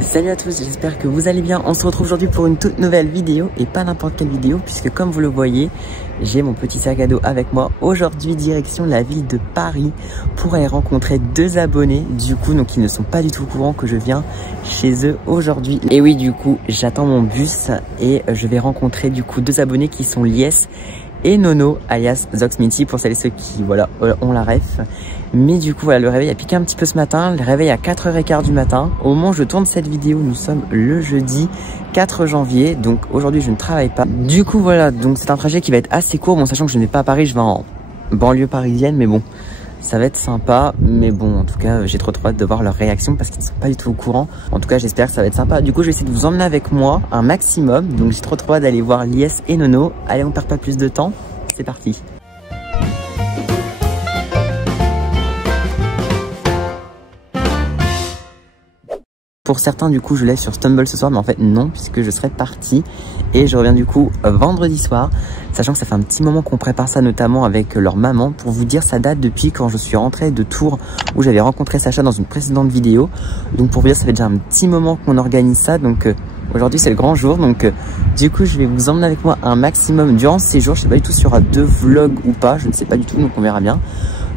Salut à tous, j'espère que vous allez bien. On se retrouve aujourd'hui pour une toute nouvelle vidéo et pas n'importe quelle vidéo puisque comme vous le voyez, j'ai mon petit sac à dos avec moi. Aujourd'hui direction la ville de Paris pour aller rencontrer deux abonnés du coup, donc ils ne sont pas du tout au courant que je viens chez eux aujourd'hui. Et oui, du coup j'attends mon bus et je vais rencontrer du coup deux abonnés qui sont Lies et Nono alias Zoxminty pour celles et ceux qui voilà ont la ref. Mais du coup voilà, le réveil a piqué un petit peu ce matin, le réveil à 4h15 du matin. Au moment où je tourne cette vidéo, nous sommes le jeudi 4 janvier, donc aujourd'hui je ne travaille pas. Du coup voilà, donc c'est un trajet qui va être assez court, bon sachant que je n'ai pas à Paris, je vais en banlieue parisienne, mais bon, ça va être sympa. Mais bon, en tout cas j'ai trop hâte de voir leur réaction parce qu'ils ne sont pas du tout au courant. En tout cas j'espère que ça va être sympa. Du coup je vais essayer de vous emmener avec moi un maximum, donc j'ai trop hâte d'aller voir Lies et Nono. Allez, on perd pas plus de temps, c'est parti. Pour certains, du coup, je lève sur Stumble ce soir, mais en fait, non, puisque je serai parti et je reviens du coup vendredi soir, sachant que ça fait un petit moment qu'on prépare ça, notamment avec leur maman. Pour vous dire, ça date depuis quand je suis rentré de Tours, où j'avais rencontré Sacha dans une précédente vidéo. Donc, pour vous dire, ça fait déjà un petit moment qu'on organise ça. Donc, aujourd'hui, c'est le grand jour. Donc, du coup, je vais vous emmener avec moi un maximum durant ce séjour. Je sais pas du tout s'il y aura 2 vlogs ou pas, je ne sais pas du tout, donc on verra bien.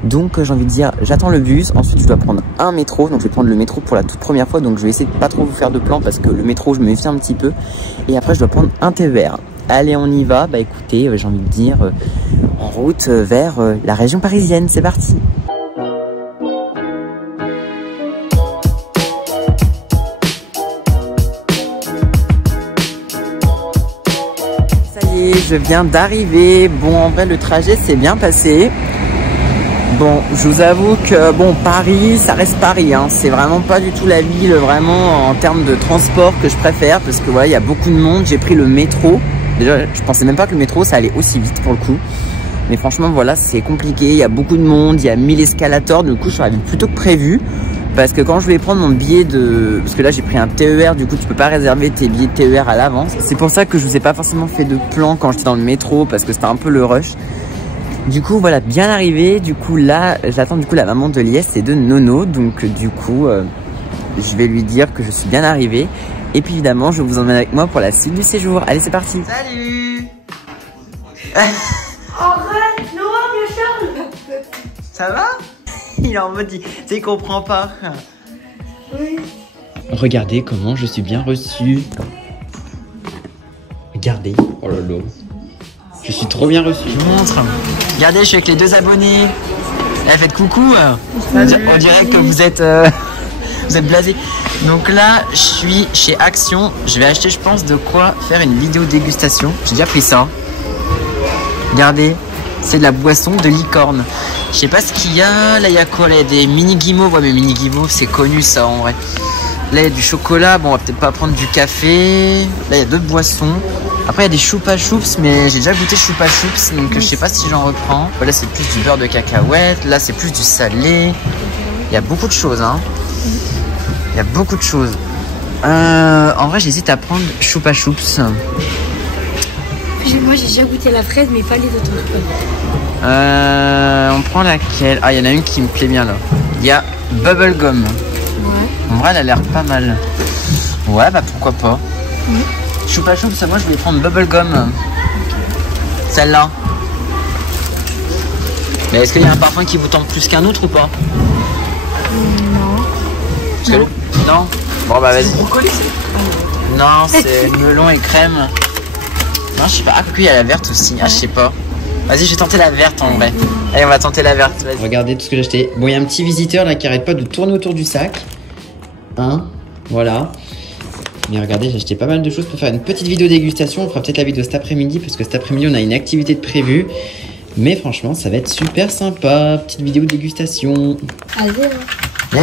Donc j'ai envie de dire, j'attends le bus, ensuite je dois prendre un métro, donc je vais prendre le métro pour la toute première fois, donc je vais essayer de pas trop vous faire de plan parce que le métro je me méfie un petit peu, et après je dois prendre un TER. Allez, on y va. Bah écoutez, j'ai envie de dire, en route vers la région parisienne, c'est parti. Ça y est, je viens d'arriver. Bon, en vrai le trajet s'est bien passé. Bon, je vous avoue que bon, Paris, ça reste Paris, hein. C'est vraiment pas du tout la ville vraiment en termes de transport que je préfère parce que voilà, il y a beaucoup de monde. J'ai pris le métro. Déjà, je pensais même pas que le métro ça allait aussi vite pour le coup. Mais franchement, voilà, c'est compliqué. Il y a beaucoup de monde, il y a 1000 escalators. Du coup, je suis arrivé plus tôt que prévu parce que quand je voulais prendre mon billet de, parce que là j'ai pris un TER, du coup tu peux pas réserver tes billets de TER à l'avance. C'est pour ça que je vous ai pas forcément fait de plan quand j'étais dans le métro parce que c'était un peu le rush. Du coup voilà, bien arrivé. Du coup là j'attends du coup la maman de Lies et de Nono. Donc du coup je vais lui dire que je suis bien arrivé. Et puis évidemment je vous emmène avec moi pour la suite du séjour. Allez, c'est parti. Salut. Arrête, Noah, viens Charles. Ça va? Il est en mode, tu sais, il comprend pas. Oui. Regardez comment je suis bien reçu. Regardez. Oh là là. Je suis trop bien reçu. Je vous montre. Regardez, je suis avec les deux abonnés. Eh, faites coucou. On dirait que vous êtes blasés. Donc là, je suis chez Action. Je vais acheter, je pense, de quoi faire une vidéo dégustation. J'ai déjà pris ça. Regardez, c'est de la boisson de licorne. Je sais pas ce qu'il y a. Là, il y a quoi? Là, il y a des mini guimauves. Ouais, mais mini guimauves, c'est connu ça en vrai. Là, il y a du chocolat. Bon, on va peut-être pas prendre du café. Là, il y a d'autres boissons. Après, il y a des choupa choups, mais j'ai déjà goûté choupa choups, donc je sais pas si j'en reprends. Là, c'est plus du beurre de cacahuète. Là, c'est plus du salé. Il y a beaucoup de choses, hein. Il y a beaucoup de choses. En vrai, j'hésite à prendre choupa choups. Moi, j'ai déjà goûté la fraise, mais pas les autres. On prend laquelle? Ah, il y en a une qui me plaît bien là. Il y a bubblegum. Ouais. En vrai, elle a l'air pas mal. Ouais, bah pourquoi pas. Choupa choups, moi je voulais prendre bubblegum. Celle-là. Mais est-ce qu'il y a un parfum qui vous tente plus qu'un autre ou pas? Non. Parce que... Non. Bon bah vas-y. Non, c'est melon et crème. Non, je sais pas. Ah, il y a la verte aussi. Ah, je sais pas. Vas-y, je vais tenter la verte en vrai. Allez, on va tenter la verte. Regardez tout ce que j'ai acheté. Bon, il y a un petit visiteur là qui arrête pas de tourner autour du sac. Voilà. Mais regardez, j'ai acheté pas mal de choses pour faire une petite vidéo dégustation. On fera peut-être la vidéo cet après-midi parce que cet après-midi on a une activité de prévue. Mais franchement, ça va être super sympa. Petite vidéo dégustation. Allez.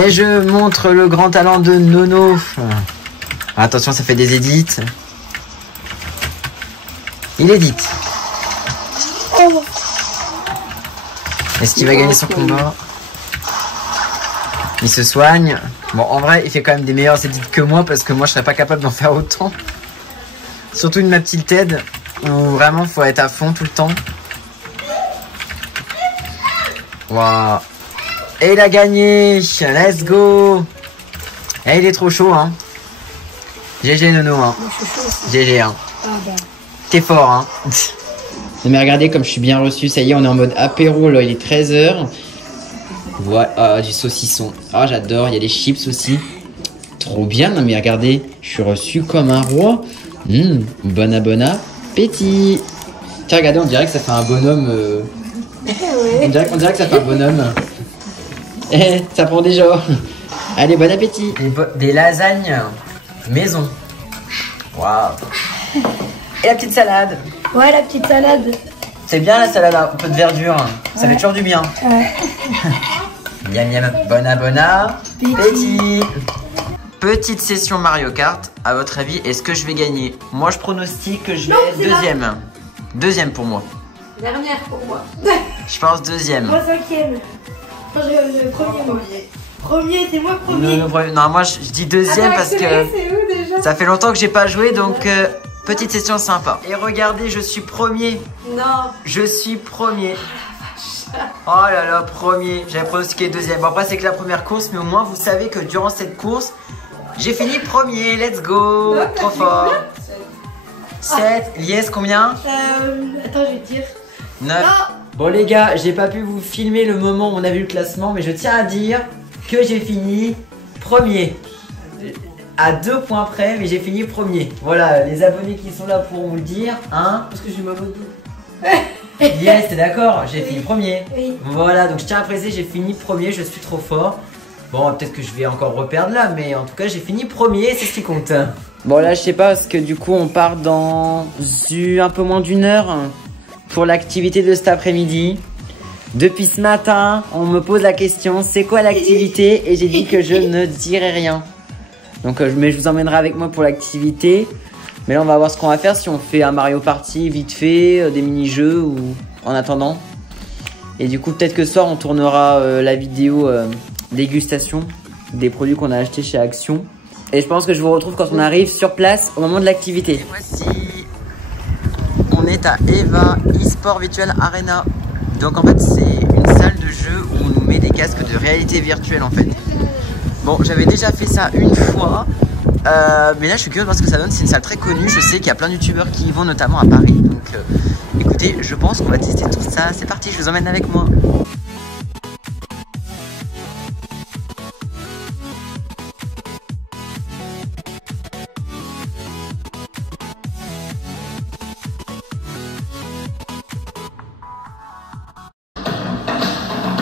Et je montre le grand talent de Nono. Attention, ça fait des édits. Il édite. Est-ce qu'il va gagner son combat? Il se soigne. Bon, en vrai, il fait quand même des meilleurs édits que moi parce que moi, je serais pas capable d'en faire autant. Surtout une ma petite TED où vraiment, faut être à fond tout le temps. Waouh. Et il a gagné. Let's go. Et il est trop chaud, hein. GG Nono, hein. Moi, je suis chaud aussi. GG, hein. Ah bah. T'es fort, hein. Mais regardez comme je suis bien reçu. Ça y est, on est en mode apéro, là. Il est 13 h. Voilà, du saucisson. Ah, j'adore. Il y a des chips aussi. Trop bien. Non, mais regardez, je suis reçu comme un roi. Bon appétit. Tiens, regardez, on dirait que ça fait un bonhomme. On dirait que ça fait un bonhomme. Eh, ça prend déjà. Allez, bon appétit. Des lasagnes maison. Waouh. Et la petite salade. Ouais, la petite salade. C'est bien la salade, un peu de verdure. Ça fait toujours du bien. Ouais. Miam miam. Bon appétit. Petite session Mario Kart. À votre avis, est-ce que je vais gagner? Moi, je pronostique que je vais être deuxième. Deuxième pour moi. Dernière pour moi. Je pense deuxième. Moi, cinquième. Moi, je premier, moi. Premier, c'est moi premier. Non, moi, je dis deuxième parce que c'est où déjà? ça fait longtemps que j'ai pas joué, donc petite session sympa. Et regardez, je suis premier. Non. Je suis premier. Oh là là, premier. J'avais pronostiqué deuxième. Bon, après, c'est que la première course, mais au moins, vous savez que durant cette course, j'ai fini premier. Let's go. Non, trop fort. 7. Lies, combien? Attends, je vais te dire. 9. Bon, les gars, j'ai pas pu vous filmer le moment où on a vu le classement, mais je tiens à dire que j'ai fini premier. À 2 points près, mais j'ai fini premier. Voilà, les abonnés qui sont là pourront vous le dire. Hein? Parce que j'ai ma bonne Yes, t'es d'accord? J'ai fini premier. Oui. Voilà, donc je tiens à préciser, j'ai fini premier, je suis trop fort. Bon, peut-être que je vais encore reperdre là, mais en tout cas, j'ai fini premier, c'est ce qui compte. Bon, là, je sais pas, parce que du coup, on part dans un peu moins d'1 heure pour l'activité de cet après-midi. Depuis ce matin, on me pose la question, c'est quoi l'activité? Et j'ai dit que je ne dirai rien. Donc, mais je vous emmènerai avec moi pour l'activité. Mais là, on va voir ce qu'on va faire, si on fait un Mario Party vite fait, des mini-jeux ou en attendant. Et du coup, peut-être que ce soir, on tournera la vidéo dégustation des produits qu'on a achetés chez Action. Et je pense que je vous retrouve quand on arrive sur place au moment de l'activité. Et voici, on est à Eva eSport Virtual Arena. Donc en fait, c'est une salle de jeu où on nous met des casques de réalité virtuelle en fait. Bon, j'avais déjà fait ça une fois. Mais là je suis curieux de voir ce que ça donne. C'est une salle très connue, je sais qu'il y a plein de youtubeurs qui y vont, notamment à Paris. Donc écoutez, je pense qu'on va tester tout ça. C'est parti, je vous emmène avec moi.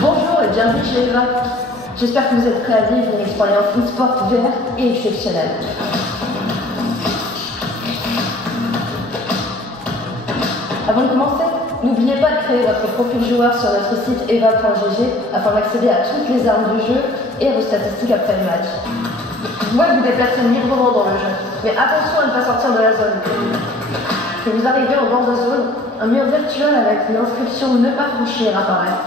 Bonjour et bienvenue chez Eva. J'espère que vous êtes prêts à vivre une expérience e-sport verte et exceptionnelle. Avant de commencer, n'oubliez pas de créer votre profil joueur sur notre site eva.gg afin d'accéder à toutes les armes du jeu et à vos statistiques après le match. Vous pouvez vous déplacer librement dans le jeu, mais attention à ne pas sortir de la zone. Si vous arrivez en bord de zone, un mur virtuel avec l'inscription « Ne pas franchir » apparaît.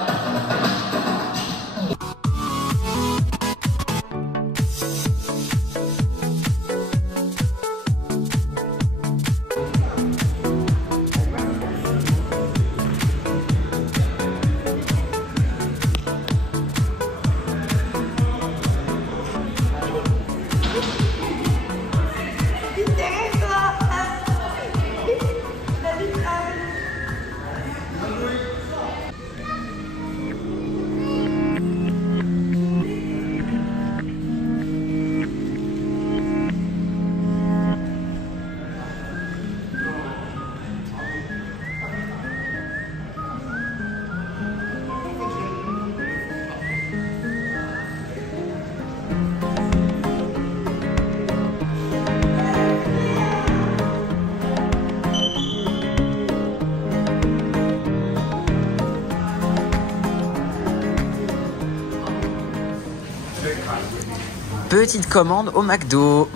Petite commande au McDo.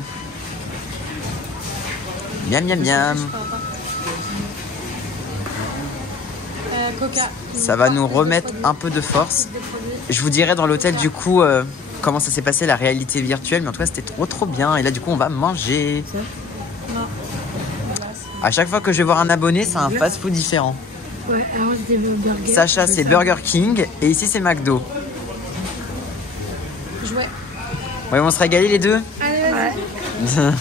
Miam miam miam. Coca. Ça va nous remettre un peu de force. Je vous dirai dans l'hôtel du coup comment ça s'est passé la réalité virtuelle. Mais en tout cas c'était trop bien. Et là du coup on va manger. À chaque fois que je vais voir un abonné, c'est un fast-food différent. Ouais, alors c'est des burgers. Sacha c'est Burger King et ici c'est McDo. Ouais. Ouais, on se régaler les deux. Allez, vas-y.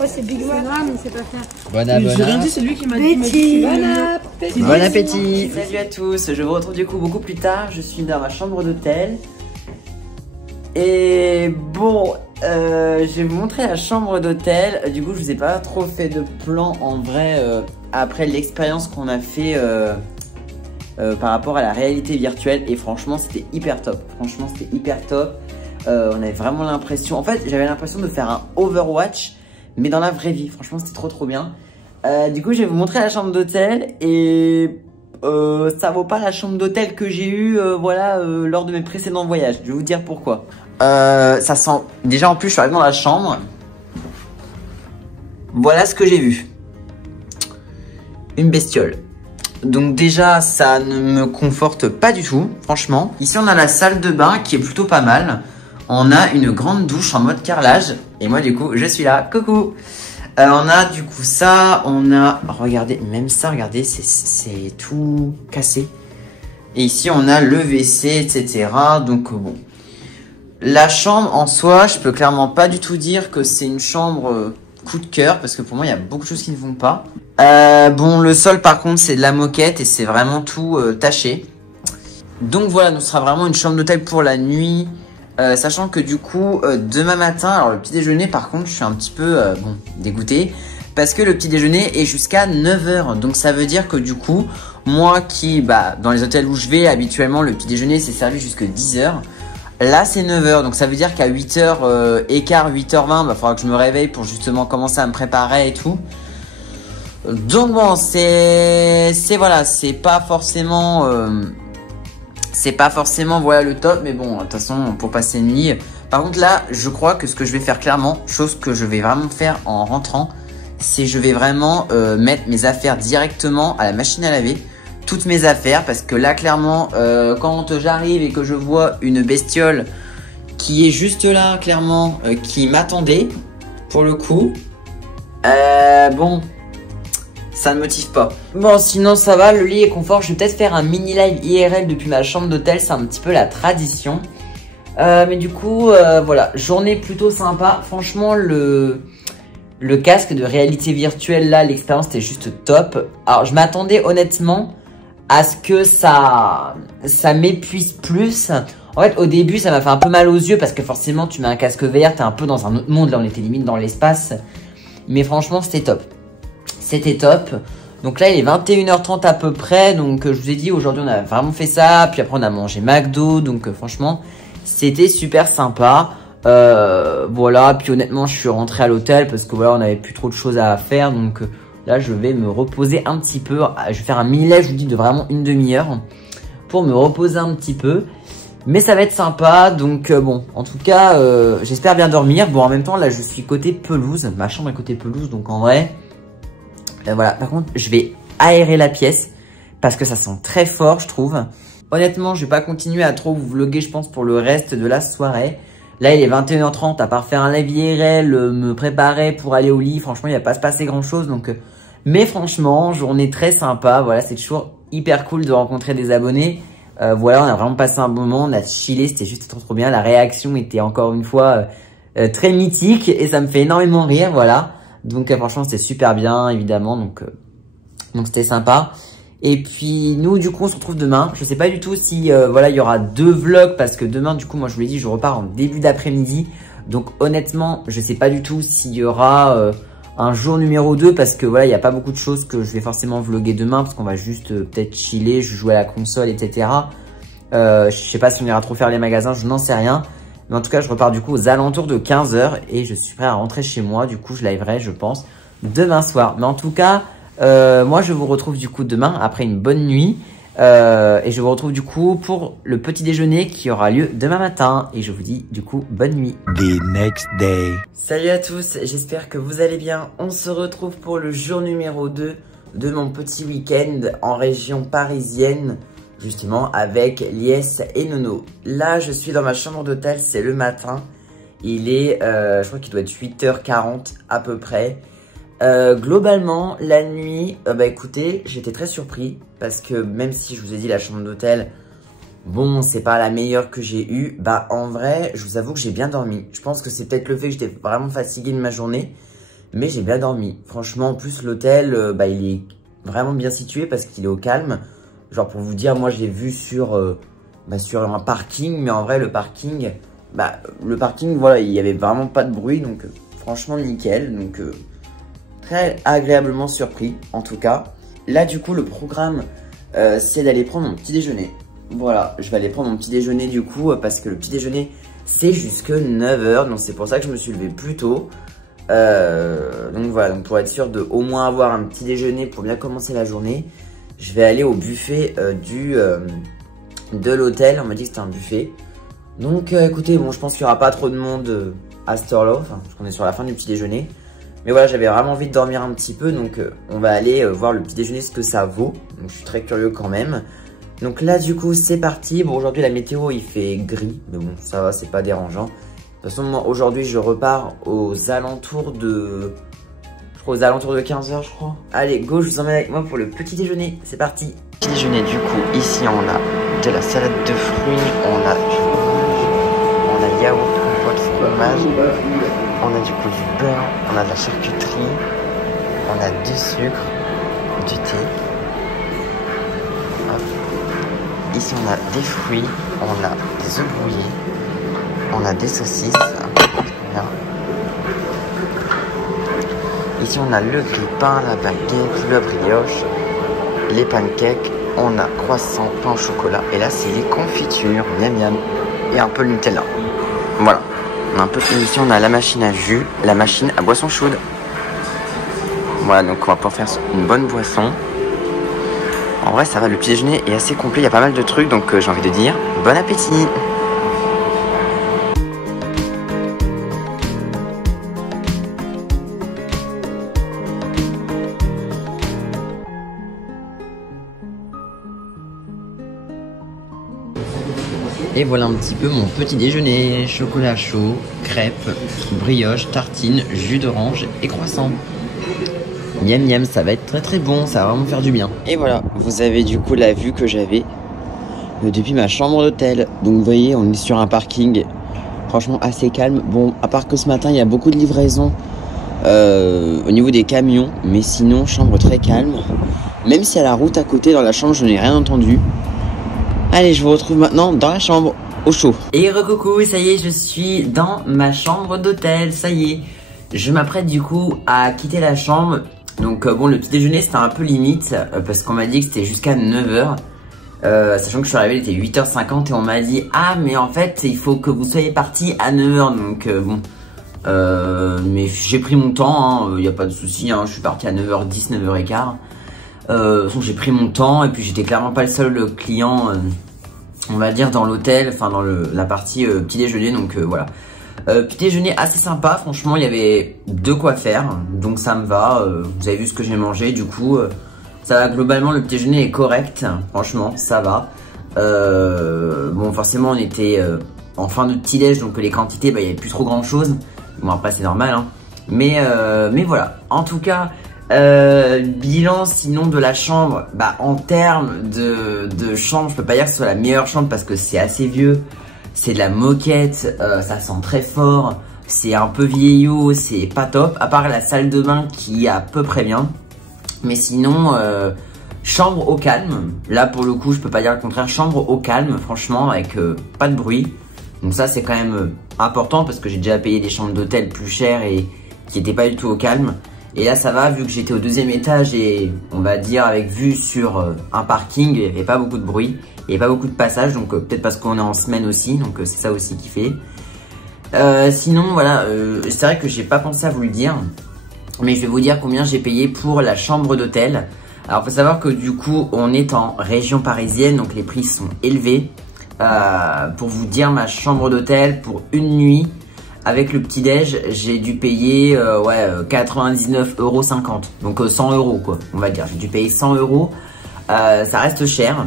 Ouais, c'est Big Mac. Non, mais c'est pas faire. Bon J'ai rien dit, c'est lui qui m'a dit. Bon appétit. Salut à tous, je vous retrouve du coup beaucoup plus tard. Je suis dans ma chambre d'hôtel. Et bon, je vais vous montrer la chambre d'hôtel. Du coup, je vous ai pas trop fait de plan en vrai après l'expérience qu'on a fait par rapport à la réalité virtuelle. Et franchement, c'était hyper top. Franchement, c'était hyper top. On avait vraiment l'impression... En fait, j'avais l'impression de faire un Overwatch, mais dans la vraie vie. Franchement, c'était trop bien. Du coup, je vais vous montrer la chambre d'hôtel. Et ça vaut pas la chambre d'hôtel que j'ai eue lors de mes précédents voyages. Je vais vous dire pourquoi. Ça sent... Déjà, en plus, je suis arrivé dans la chambre. Voilà ce que j'ai vu. Une bestiole. Donc déjà, ça ne me conforte pas du tout, franchement. Ici, on a la salle de bain qui est plutôt pas mal. On a une grande douche en mode carrelage. Et moi, du coup, je suis là. Coucou. On a du coup ça. On a... Regardez, même ça, regardez, c'est tout cassé. Et ici, on a le WC, etc. Donc bon. La chambre en soi, je peux clairement pas du tout dire que c'est une chambre coup de cœur. Parce que pour moi, il y a beaucoup de choses qui ne vont pas. Bon, le sol par contre c'est de la moquette et c'est vraiment tout taché. Donc voilà, nous sera vraiment une chambre d'hôtel pour la nuit. Sachant que du coup, demain matin, alors le petit déjeuner par contre, je suis un petit peu dégoûté. Parce que le petit déjeuner est jusqu'à 9 h. Donc ça veut dire que du coup, moi qui, dans les hôtels où je vais, habituellement le petit déjeuner c'est servi jusqu'à 10 h. Là c'est 9 h, donc ça veut dire qu'à 8h15, 8h20, faudra que je me réveille pour justement commencer à me préparer et tout. Donc bon, c'est pas forcément voilà le top, mais bon, de toute façon pour passer une nuit. Par contre là, je crois que ce que je vais faire clairement, chose que je vais vraiment faire en rentrant, c'est je vais vraiment mettre mes affaires directement à la machine à laver, toutes mes affaires, parce que là clairement, quand j'arrive et que je vois une bestiole qui est juste là, clairement, qui m'attendait pour le coup, bon. Ça ne motive pas. Bon, sinon ça va, le lit est confort. Je vais peut-être faire un mini live IRL depuis ma chambre d'hôtel. C'est un petit peu la tradition. Mais du coup, voilà, journée plutôt sympa. Franchement, le casque de réalité virtuelle, là, l'expérience était juste top. Alors, je m'attendais honnêtement à ce que ça m'épuise plus. En fait, au début, ça m'a fait un peu mal aux yeux parce que forcément, tu mets un casque VR, t'es un peu dans un autre monde. Là, on était limite dans l'espace. Mais franchement, c'était top. C'était top. Donc là, il est 21h30 à peu près. Donc, je vous ai dit, aujourd'hui, on a vraiment fait ça. Puis après, on a mangé McDo. Donc, franchement, c'était super sympa. Voilà. Puis honnêtement, je suis rentré à l'hôtel parce que voilà, on n'avait plus trop de choses à faire. Donc là, je vais me reposer un petit peu. Je vais faire un mini live, je vous dis, de vraiment une demi-heure pour me reposer un petit peu. Mais ça va être sympa. Donc, bon, en tout cas, j'espère bien dormir. Bon, en même temps, là, je suis côté pelouse. Ma chambre est côté pelouse. Donc, en vrai... voilà, par contre, je vais aérer la pièce parce que ça sent très fort, je trouve. Honnêtement, je vais pas continuer à trop vous vlogger, je pense, pour le reste de la soirée. Là, il est 21h30, à part faire un live IRL, me préparer pour aller au lit. Franchement, il va pas se passer grand-chose. Donc, mais franchement, journée très sympa. Voilà, c'est toujours hyper cool de rencontrer des abonnés. Voilà, on a vraiment passé un bon moment, on a chillé, c'était juste trop bien. La réaction était encore une fois très mythique et ça me fait énormément rire, voilà. Donc franchement c'était super bien évidemment, donc c'était sympa. Et puis nous du coup on se retrouve demain. Je sais pas du tout si voilà il y aura 2 vlogs parce que demain du coup moi je vous l'ai dit je repars en début d'après-midi. Donc honnêtement je sais pas du tout s'il y aura un jour numéro 2 parce que voilà il n'y a pas beaucoup de choses que je vais forcément vlogger demain parce qu'on va juste peut-être chiller, je joue à la console etc. Je sais pas si on ira trop faire les magasins, je n'en sais rien. Mais en tout cas, je repars du coup aux alentours de 15 h et je suis prêt à rentrer chez moi. Du coup, je liverai, je pense, demain soir. Mais en tout cas, moi, je vous retrouve du coup demain après une bonne nuit. Et je vous retrouve du coup pour le petit déjeuner qui aura lieu demain matin. Et je vous dis du coup bonne nuit. The next day. Salut à tous, j'espère que vous allez bien. On se retrouve pour le jour numéro 2 de mon petit week-end en région parisienne. Justement avec Lies et Nono. Là je suis dans ma chambre d'hôtel, c'est le matin. Il est, je crois qu'il doit être 8h40 à peu près. Globalement la nuit, écoutez, j'étais très surpris. Parce que même si je vous ai dit la chambre d'hôtel, bon c'est pas la meilleure que j'ai eue. En vrai je vous avoue que j'ai bien dormi. Je pense que c'est peut-être le fait que j'étais vraiment fatigué de ma journée. Mais j'ai bien dormi. Franchement, en plus, l'hôtel, bah, il est vraiment bien situé parce qu'il est au calme. Genre, pour vous dire, moi, j'ai vu sur un parking. Mais en vrai, le parking, voilà, il y avait vraiment pas de bruit. Donc, franchement, nickel. Donc, très agréablement surpris, en tout cas. Là, du coup, le programme, c'est d'aller prendre mon petit déjeuner. Voilà, je vais aller prendre mon petit déjeuner, du coup, parce que le petit déjeuner, c'est jusque 9 h. Donc, c'est pour ça que je me suis levé plus tôt. Donc voilà, donc pour être sûr de au moins avoir un petit déjeuner pour bien commencer la journée, je vais aller au buffet de l'hôtel. On m'a dit que c'était un buffet. Donc écoutez, bon, je pense qu'il n'y aura pas trop de monde à cette heure-là, enfin, parce qu'on est sur la fin du petit déjeuner. Mais voilà, j'avais vraiment envie de dormir un petit peu, donc on va aller voir le petit déjeuner, ce que ça vaut. Donc je suis très curieux quand même. Donc là, du coup, c'est parti. Bon, aujourd'hui, la météo, il fait gris, mais bon, ça va, c'est pas dérangeant. De toute façon, moi, aujourd'hui, je repars aux alentours de... Je crois aux alentours de 15 h, je crois. Allez, go, je vous emmène avec moi pour le petit déjeuner. C'est parti. Petit déjeuner, du coup, ici, on a de la salade de fruits, on a du fromage, on a yaourt, on voit que c'est fromage, on a du coup du beurre, on a de la charcuterie, on a du sucre, du thé. Hop. Ici, on a des fruits, on a des œufs brouillés. On a des saucisses. Là. Ici, on a le grille-pain, la baguette, le brioche, les pancakes. On a croissant, pain au chocolat. Et là, c'est les confitures, miam miam. Et un peu le Nutella. Voilà. On a un peu de... Ici, on a la machine à jus, la machine à boisson chaude. Voilà, donc on va pouvoir faire une bonne boisson. En vrai, ça va. Le petit déjeuner est assez complet. Il y a pas mal de trucs. Donc, j'ai envie de dire, bon appétit! Et voilà un petit peu mon petit déjeuner. Chocolat chaud, crêpes, brioche, tartine, jus d'orange et croissant. Miam miam, ça va être très très bon, ça va vraiment faire du bien. Et voilà, vous avez du coup la vue que j'avais depuis ma chambre d'hôtel. Donc vous voyez, on est sur un parking franchement assez calme. Bon, à part que ce matin, il y a beaucoup de livraisons au niveau des camions. Mais sinon, chambre très calme. Même si à la route à côté, dans la chambre, je n'ai rien entendu. Allez, je vous retrouve maintenant dans la chambre, au chaud. Et recoucou, ça y est, je suis dans ma chambre d'hôtel, ça y est. Je m'apprête du coup à quitter la chambre. Donc bon, le petit déjeuner, c'était un peu limite, parce qu'on m'a dit que c'était jusqu'à 9 h. Sachant que je suis arrivé, il était 8 h 50 et on m'a dit « Ah, mais en fait, il faut que vous soyez partis à 9 h. » Donc bon, mais j'ai pris mon temps, il n'y a pas de souci, je suis parti à 9 h 10, 9 h 15. J'ai pris mon temps et puis j'étais clairement pas le seul client, on va dire, dans l'hôtel, enfin dans la partie petit déjeuner, donc voilà. Petit déjeuner assez sympa, franchement il y avait de quoi faire, donc ça me va. Vous avez vu ce que j'ai mangé, du coup ça va, globalement le petit déjeuner est correct, franchement ça va. Bon, forcément on était en fin de petit déj, donc les quantités, il y avait plus trop grand chose. Bon, après c'est normal, hein. Mais voilà, en tout cas bilan sinon de la chambre, en termes de chambre, je peux pas dire que ce soit la meilleure chambre parce que c'est assez vieux, c'est de la moquette, ça sent très fort, c'est un peu vieillot, c'est pas top, à part la salle de bain qui est à peu près bien. Mais sinon, chambre au calme, là pour le coup je peux pas dire le contraire, chambre au calme franchement, avec pas de bruit. Donc ça c'est quand même important parce que j'ai déjà payé des chambres d'hôtel plus chères et qui étaient pas du tout au calme. Et là ça va, vu que j'étais au 2e étage et on va dire avec vue sur un parking, il n'y avait pas beaucoup de bruit, il n'y avait pas beaucoup de passages, donc peut-être parce qu'on est en semaine aussi, donc c'est ça aussi qui fait. Sinon voilà, c'est vrai que j'ai pas pensé à vous le dire, mais je vais vous dire combien j'ai payé pour la chambre d'hôtel. Alors faut savoir que du coup on est en région parisienne, donc les prix sont élevés. Pour vous dire, ma chambre d'hôtel pour une nuit avec le petit déj, j'ai dû payer 99,50 €, donc 100 € quoi, on va dire. J'ai dû payer 100 €, ça reste cher.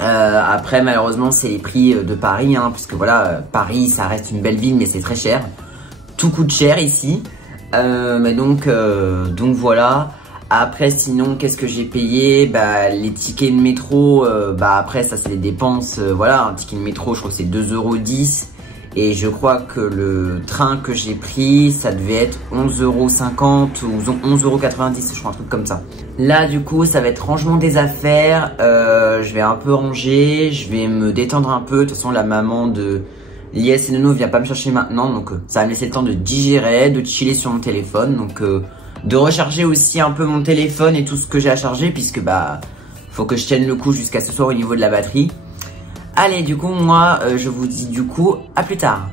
Après malheureusement c'est les prix de Paris, parce que voilà, Paris ça reste une belle ville mais c'est très cher, tout coûte cher ici. Mais donc voilà. Après sinon qu'est-ce que j'ai payé, les tickets de métro, après ça c'est les dépenses, voilà, un ticket de métro je crois que c'est 2,10 € Et je crois que le train que j'ai pris, ça devait être 11,50 € ou 11,90 €, je crois, un truc comme ça. Là, du coup, ça va être rangement des affaires. Je vais un peu ranger, je vais me détendre un peu. De toute façon, la maman de Lies et Nono vient pas me chercher maintenant. Donc, ça va me laisser le temps de digérer, de chiller sur mon téléphone. Donc, de recharger aussi un peu mon téléphone et tout ce que j'ai à charger. Puisque, bah, faut que je tienne le coup jusqu'à ce soir au niveau de la batterie. Allez, du coup, moi, je vous dis du coup, à plus tard.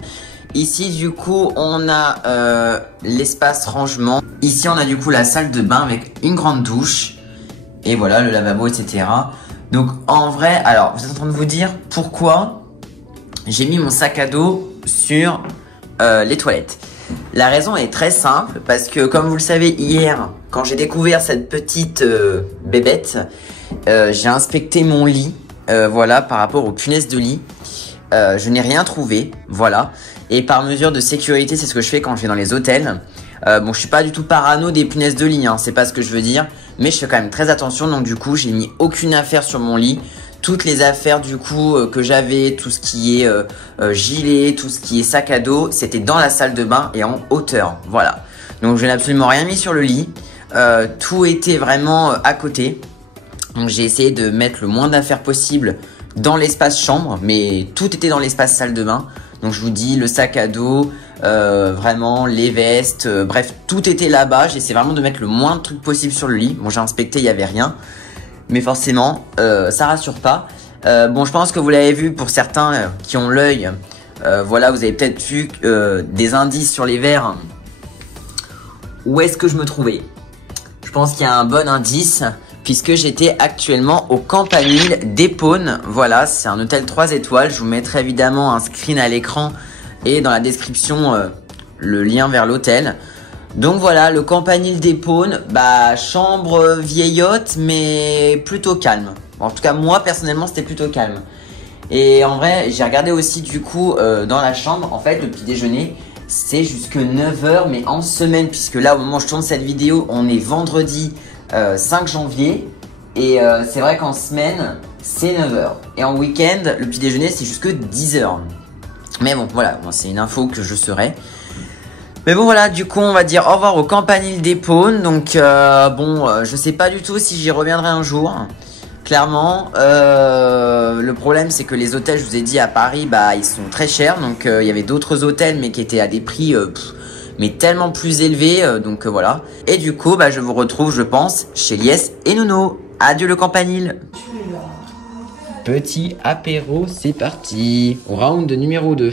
Ici, du coup, on a l'espace rangement. Ici, on a du coup la salle de bain avec une grande douche. Et voilà, le lavabo, etc. Donc, en vrai, alors, vous êtes en train de vous dire pourquoi j'ai mis mon sac à dos sur les toilettes. La raison est très simple, parce que, comme vous le savez, hier, quand j'ai découvert cette petite bébête, j'ai inspecté mon lit. Voilà, par rapport aux punaises de lit, je n'ai rien trouvé, voilà. Et par mesure de sécurité, c'est ce que je fais quand je vais dans les hôtels. Bon, je suis pas du tout parano des punaises de lit, hein, c'est pas ce que je veux dire. Mais je fais quand même très attention, donc du coup, j'ai mis aucune affaire sur mon lit. Toutes les affaires du coup que j'avais, tout ce qui est gilet, tout ce qui est sac à dos, c'était dans la salle de bain et en hauteur, voilà. Donc je n'ai absolument rien mis sur le lit. Tout était vraiment à côté. Donc j'ai essayé de mettre le moins d'affaires possible dans l'espace chambre, mais tout était dans l'espace salle de bain. Donc je vous dis, le sac à dos, vraiment les vestes, bref, tout était là-bas. J'essaie vraiment de mettre le moins de trucs possible sur le lit. Bon, j'ai inspecté, il n'y avait rien, mais forcément, ça rassure pas. Bon, je pense que vous l'avez vu pour certains qui ont l'œil. Voilà, vous avez peut-être vu des indices sur les verres. Où est-ce que je me trouvais? Je pense qu'il y a un bon indice, puisque j'étais actuellement au Campanile d'Épône. Voilà, c'est un hôtel 3 étoiles. Je vous mettrai évidemment un screen à l'écran et dans la description le lien vers l'hôtel. Donc voilà, le Campanile d'Épône, bah chambre vieillotte mais plutôt calme. En tout cas moi personnellement c'était plutôt calme. Et en vrai j'ai regardé aussi du coup dans la chambre, en fait le petit déjeuner c'est jusque 9 h mais en semaine, puisque là au moment où je tourne cette vidéo on est vendredi 5 janvier et c'est vrai qu'en semaine c'est 9 h et en week-end le petit déjeuner c'est jusque 10 h. Mais bon voilà, bon, c'est une info que je saurais. Mais bon voilà, du coup on va dire au revoir au Campanile d'Épône. Donc je sais pas du tout si j'y reviendrai un jour. Clairement, le problème c'est que les hôtels, je vous ai dit à Paris, bah ils sont très chers. Donc il y avait d'autres hôtels mais qui étaient à des prix mais tellement plus élevés. Donc voilà. Et du coup bah je vous retrouve je pense chez Lies et Nono. Adieu le Campanile. Petit apéro, c'est parti. Round numéro 2.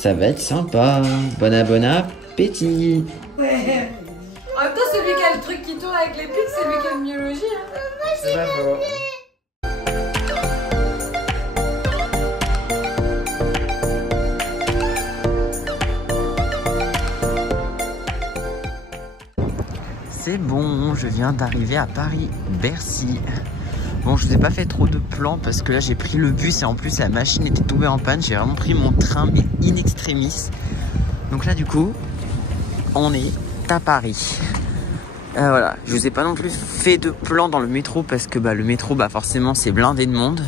Ça va être sympa. Bon appétit. Ouais. En même temps, celui qui a le truc qui tourne avec les pics, c'est lui qui a le mieux logis. Hein. C'est pas faux. C'est bon, je viens d'arriver à Paris-Bercy. Bon, je vous ai pas fait trop de plans parce que là j'ai pris le bus et en plus la machine était tombée en panne. J'ai vraiment pris mon train mais in extremis. Donc là du coup, on est à Paris. Voilà, je vous ai pas non plus fait de plan dans le métro parce que bah, le métro forcément c'est blindé de monde.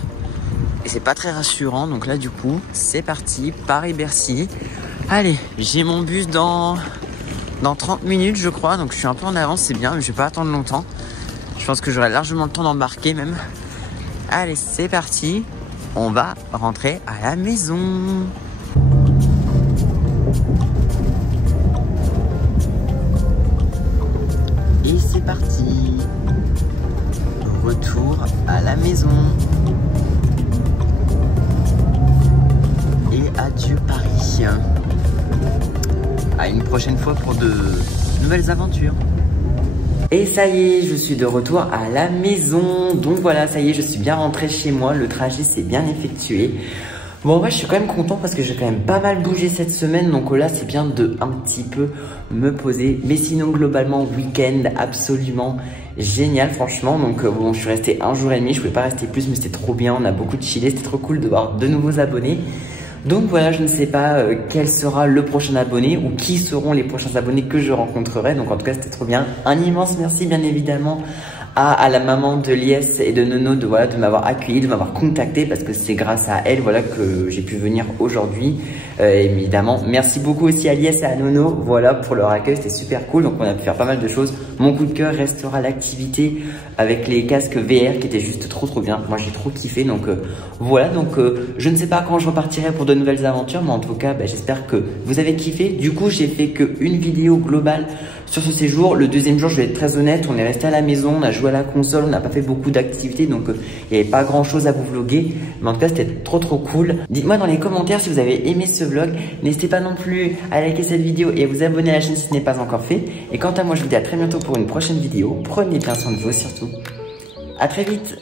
Et c'est pas très rassurant. Donc là du coup, c'est parti, Paris-Bercy. Allez, j'ai mon bus dans 30 minutes je crois. Donc je suis un peu en avance, c'est bien, mais je vais pas attendre longtemps. Je pense que j'aurai largement le temps d'embarquer même. Allez, c'est parti. On va rentrer à la maison. Et c'est parti. Retour à la maison. Et adieu Paris. À une prochaine fois pour de nouvelles aventures. Et ça y est, je suis de retour à la maison. Donc voilà, ça y est, je suis bien rentré chez moi. Le trajet s'est bien effectué. Bon, ouais, je suis quand même content parce que j'ai quand même pas mal bougé cette semaine. Donc là, c'est bien de un petit peu me poser. Mais sinon, globalement, week-end absolument génial, franchement. Donc bon, je suis resté 1 jour et demi. Je pouvais pas rester plus, mais c'était trop bien. On a beaucoup de chillé. C'était trop cool de voir de nouveaux abonnés. Donc voilà, je ne sais pas quel sera le prochain abonné ou qui seront les prochains abonnés que je rencontrerai. Donc en tout cas, c'était trop bien. Un immense merci bien évidemment à la maman de Lies et de Nono de m'avoir accueilli, de m'avoir contacté, parce que c'est grâce à elle voilà que j'ai pu venir aujourd'hui. Évidemment, merci beaucoup aussi à Lies et à Nono voilà pour leur accueil, c'était super cool. Donc on a pu faire pas mal de choses. Mon coup de cœur restera l'activité avec les casques VR qui étaient juste trop bien. Moi j'ai trop kiffé, donc voilà. Donc je ne sais pas quand je repartirai pour de nouvelles aventures, mais en tout cas j'espère que vous avez kiffé. Du coup j'ai fait qu'une vidéo globale sur ce séjour. Le deuxième jour, je vais être très honnête, on est resté à la maison, on a joué à la console, on n'a pas fait beaucoup d'activités, donc il n'y avait pas grand chose à vous vlogger, mais en tout cas c'était trop cool. Dites-moi dans les commentaires si vous avez aimé ce vlog. N'hésitez pas non plus à liker cette vidéo et à vous abonner à la chaîne si ce n'est pas encore fait. Et quant à moi, je vous dis à très bientôt pour une prochaine vidéo. Prenez bien soin de vous surtout. À très vite.